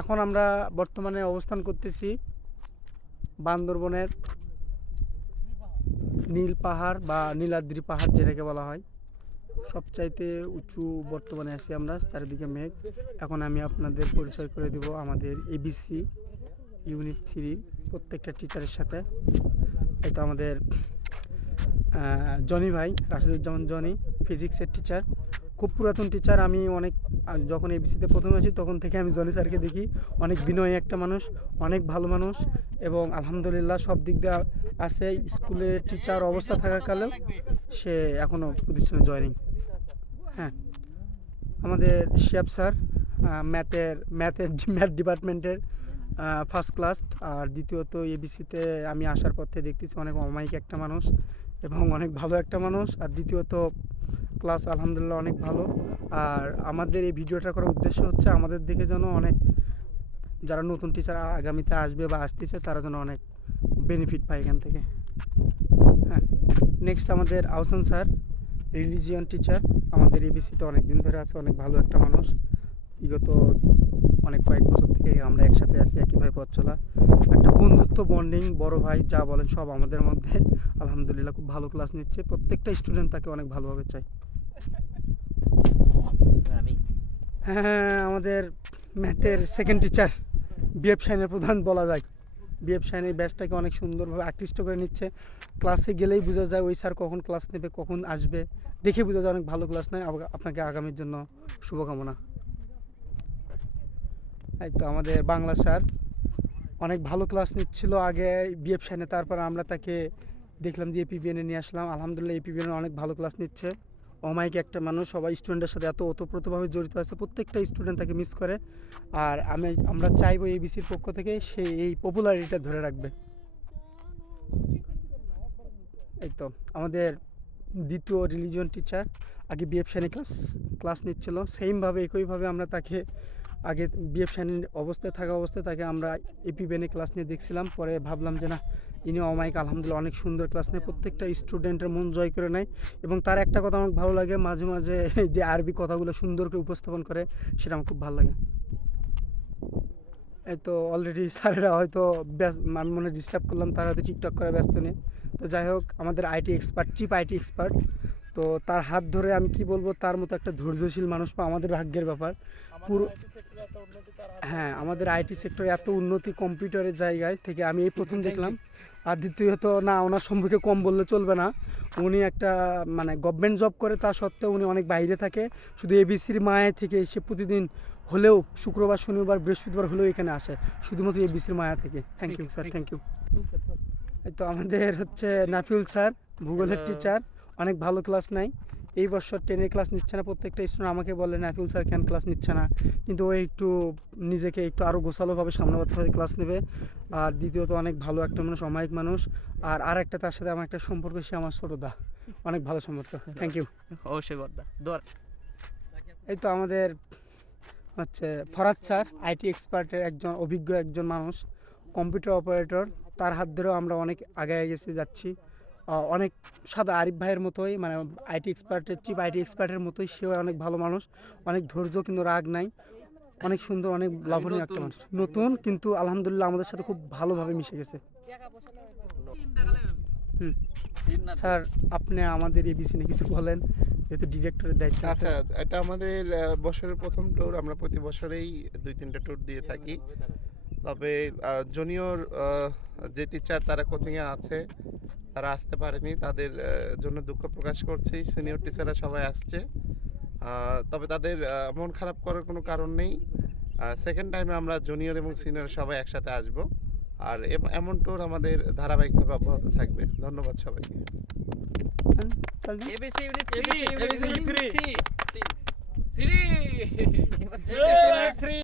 এখন আমরা বর্তমানে অবস্থান করতেছি বান্দরবনের নীল পাহাড় বা নীলাদ্রি পাহাড় যেটাকে বলা হয়, সবচাইতে উঁচু বর্তমানে আছি আমরা, চারিদিকে মেঘ। এখন আমি আপনাদের পরিচয় করে দেব আমাদের এবিসি ইউনিট 3 প্রত্যেকটা টিচারের সাথে। এই তো আমাদের জনি ভাই, রাশিদুজ্জামান জনি, ফিজিক্সের টিচার, খুব পুরাতন টিচার। আমি অনেক যখন এবিসিতে প্রথমে আসি তখন থেকে আমি জনি স্যারকে দেখি, অনেক বিনয়ী একটা মানুষ, অনেক ভালো মানুষ এবং আলহামদুলিল্লাহ সব দিক দিয়ে আছে। স্কুলে টিচার অবস্থা থাকাকালেও সে এখনও প্রতিষ্ঠানে জয়নিং। হ্যাঁ, আমাদের শিয়াব স্যার ম্যাথ ডিপার্টমেন্টের ফার্স্ট ক্লাস। আর দ্বিতীয়ত এবিসিতে আমি আসার পর থেকে দেখতেছি অনেক অমায়িক একটা মানুষ এবং অনেক ভালো একটা মানুষ। আর দ্বিতীয়ত ক্লাস আলহামদুলিল্লাহ অনেক ভালো। আর আমাদের এই ভিডিওটা করার উদ্দেশ্য হচ্ছে আমাদের দেখে যেন অনেক যারা নতুন টিচার আগামীতে আসবে বা আসতেছে তারা যেন অনেক বেনিফিট পায় এখান থেকে। হ্যাঁ, নেক্সট আমাদের আহসান স্যার, রিলিজিয়ন টিচার, আমাদের এবিসিতে অনেক দিন ধরে আছে, অনেক ভালো একটা মানুষ। বিগত অনেক কয়েক বছর থেকে আমরা একসাথে আছি, একইভাবে পথ চলা, একটা বন্ধুত্ব বন্ডিং, বড় ভাই যা বলেন সব আমাদের মধ্যে। আলহামদুলিল্লাহ খুব ভালো ক্লাস নিচ্ছে, প্রত্যেকটা স্টুডেন্ট তাকে অনেক ভালোভাবে চাই। হ্যাঁ, আমাদের ম্যাথের সেকেন্ড টিচার বিএফ শাইনের প্রধান বলা যায়। বিএফ শাইনের ব্যাচটাকে অনেক সুন্দরভাবে আকৃষ্ট করে নিচ্ছে। ক্লাসে গেলেই বোঝা যায় ওই স্যার কখন ক্লাস নেবে, কখন আসবে, দেখে বোঝা যায় অনেক ভালো ক্লাস নেয়। আপনাকে আগামীর জন্য শুভকামনা। এই তো আমাদের বাংলা স্যার অনেক ভালো ক্লাস নিচ্ছিল আগে বিএফ শাইনে, তারপর আমরা তাকে দেখলাম যে এপিবিএনে নিয়ে আসলাম। আলহামদুলিল্লাহ এপিবিএনে অনেক ভালো ক্লাস নিচ্ছে, অমায়িক একটা মানুষ, সবাই স্টুডেন্টের সাথে এত ওতপ্রোতভাবে জড়িত আছে, প্রত্যেকটা স্টুডেন্ট তাকে মিস করে। আর আমরা চাইবো এবিসির পক্ষ থেকে সে এই পপুলারিটিটা ধরে রাখবে। এই তো আমাদের দ্বিতীয় রিলিজিয়ন টিচার, আগে বিএফ শাইনে ক্লাস নিচ্ছিল, সেমভাবে একইভাবে আমরা তাকে আগে বিএফ শাইনের থাকা অবস্থায় তাকে আমরা এপিবিএনে ক্লাস নিয়ে দেখছিলাম। পরে ভাবলাম যে না, ইনি অমায়িক, আলহামদুলিল্লাহ অনেক সুন্দর ক্লাস নেয়, প্রত্যেকটা স্টুডেন্টের মন জয় করে নেয়। এবং তার একটা কথা আমার ভালো লাগে, মাঝে মাঝে যে আরবি কথাগুলো সুন্দর করে উপস্থাপন করে, সেটা আমার খুব ভালো লাগে। এই তো অলরেডি স্যারেরা হয়তো আমি মনে ডিস্টার্ব করলাম, তারা হয়তো টিকটক করে ব্যস্ত নেই। তো যাই হোক, আমাদের IT expert, cheap IT expert, তো তার হাত ধরে আমি কি বলবো, তার মতো একটা ধৈর্যশীল মানুষ পাওয়া আমাদের ভাগ্যের ব্যাপার। পুরো হ্যাঁ, আমাদের আইটি সেক্টরে এত উন্নতি কম্পিউটারের জায়গায় থেকে আমি এই প্রথম দেখলাম। আর দ্বিতীয়ত না, ওনার সম্পর্কে কম বললে চলবে না, উনি একটা মানে গভর্নমেন্ট জব করে, তা সত্ত্বেও উনি অনেক বাইরে থাকে, শুধু এবিসির মায়া থেকে এসে প্রতিদিন হলেও শুক্রবার শনিবার বৃহস্পতিবার হলেও এখানে আসে, শুধুমাত্র এবিসির মায়া থেকে। Thank you sir, thank you. এই তো আমাদের হচ্ছে নাফিউল স্যার, ভূগোলের টিচার, অনেক ভালো ক্লাস নেয়। এই বছর 10-এর ক্লাস নিচ্ছে না, প্রত্যেকটা স্টুডেন্ট আমাকে বলে নাফিউল স্যার কেন ক্লাস নিচ্ছে না, কিন্তু ওই একটু নিজেকে একটু আরও গোছালোভাবে সামনে করতে হবে, ক্লাস নেবে। আর দ্বিতীয়ত অনেক ভালো একটা মানুষ, অমায়িক মানুষ। আর একটা তার সাথে আমার একটা সম্পর্ক, সে আমার ছোটদা, অনেক ভালো সম্পর্ক। Thank you. অবশ্যই বড়দা দোয়ার। এই তো আমাদের হচ্ছে ফরাদ স্যার, আইটি এক্সপার্টের একজন অভিজ্ঞ একজন মানুষ, কম্পিউটার অপারেটর, তার হাত ধরেও আমরা অনেক আগায় যাচ্ছি। অনেক সাদা আরিফ ভাইয়ের মতোই, মানে আইটি এক্সপার্টের চিপ আইটি এক্সপার্টের মতোই সেও অনেক ভালো মানুষ, অনেক ধৈর্য কিন্তু রাগ নাই, অনেক সুন্দর, অনেক লাভনীয় একটা মানুষ, নতুন কিন্তু আলহামদুলিল্লাহ আমাদের সাথে খুব ভালোভাবে মিশে গেছে। স্যার, আপনি আমাদের এবিসি নিয়ে কিছু বলেন, যেহেতু ডিরেক্টরের দায়িত্ব। আচ্ছা, এটা আমাদের বছরের প্রথম ট্যুর। আমরা প্রতি বছরেই 2-3টা ট্যুর দিয়ে থাকি। তবে জুনিয়র যে টিচার তারা কোচিংয়ে আছে, তারা আসতে পারেনি, তাদের জন্য দুঃখ প্রকাশ করছি। সিনিয়র টিচাররা সবাই আসছে, তবে তাদের মন খারাপ করার কোনো কারণ নেই। সেকেন্ড টাইমে আমরা জুনিয়র এবং সিনিয়র সবাই একসাথে আসব। আর এমন ট্যুর আমাদের ধারাবাহিকভাবে অব্যাহত থাকবে। ধন্যবাদ সবাইকে। ABC unit 3 ABC unit 3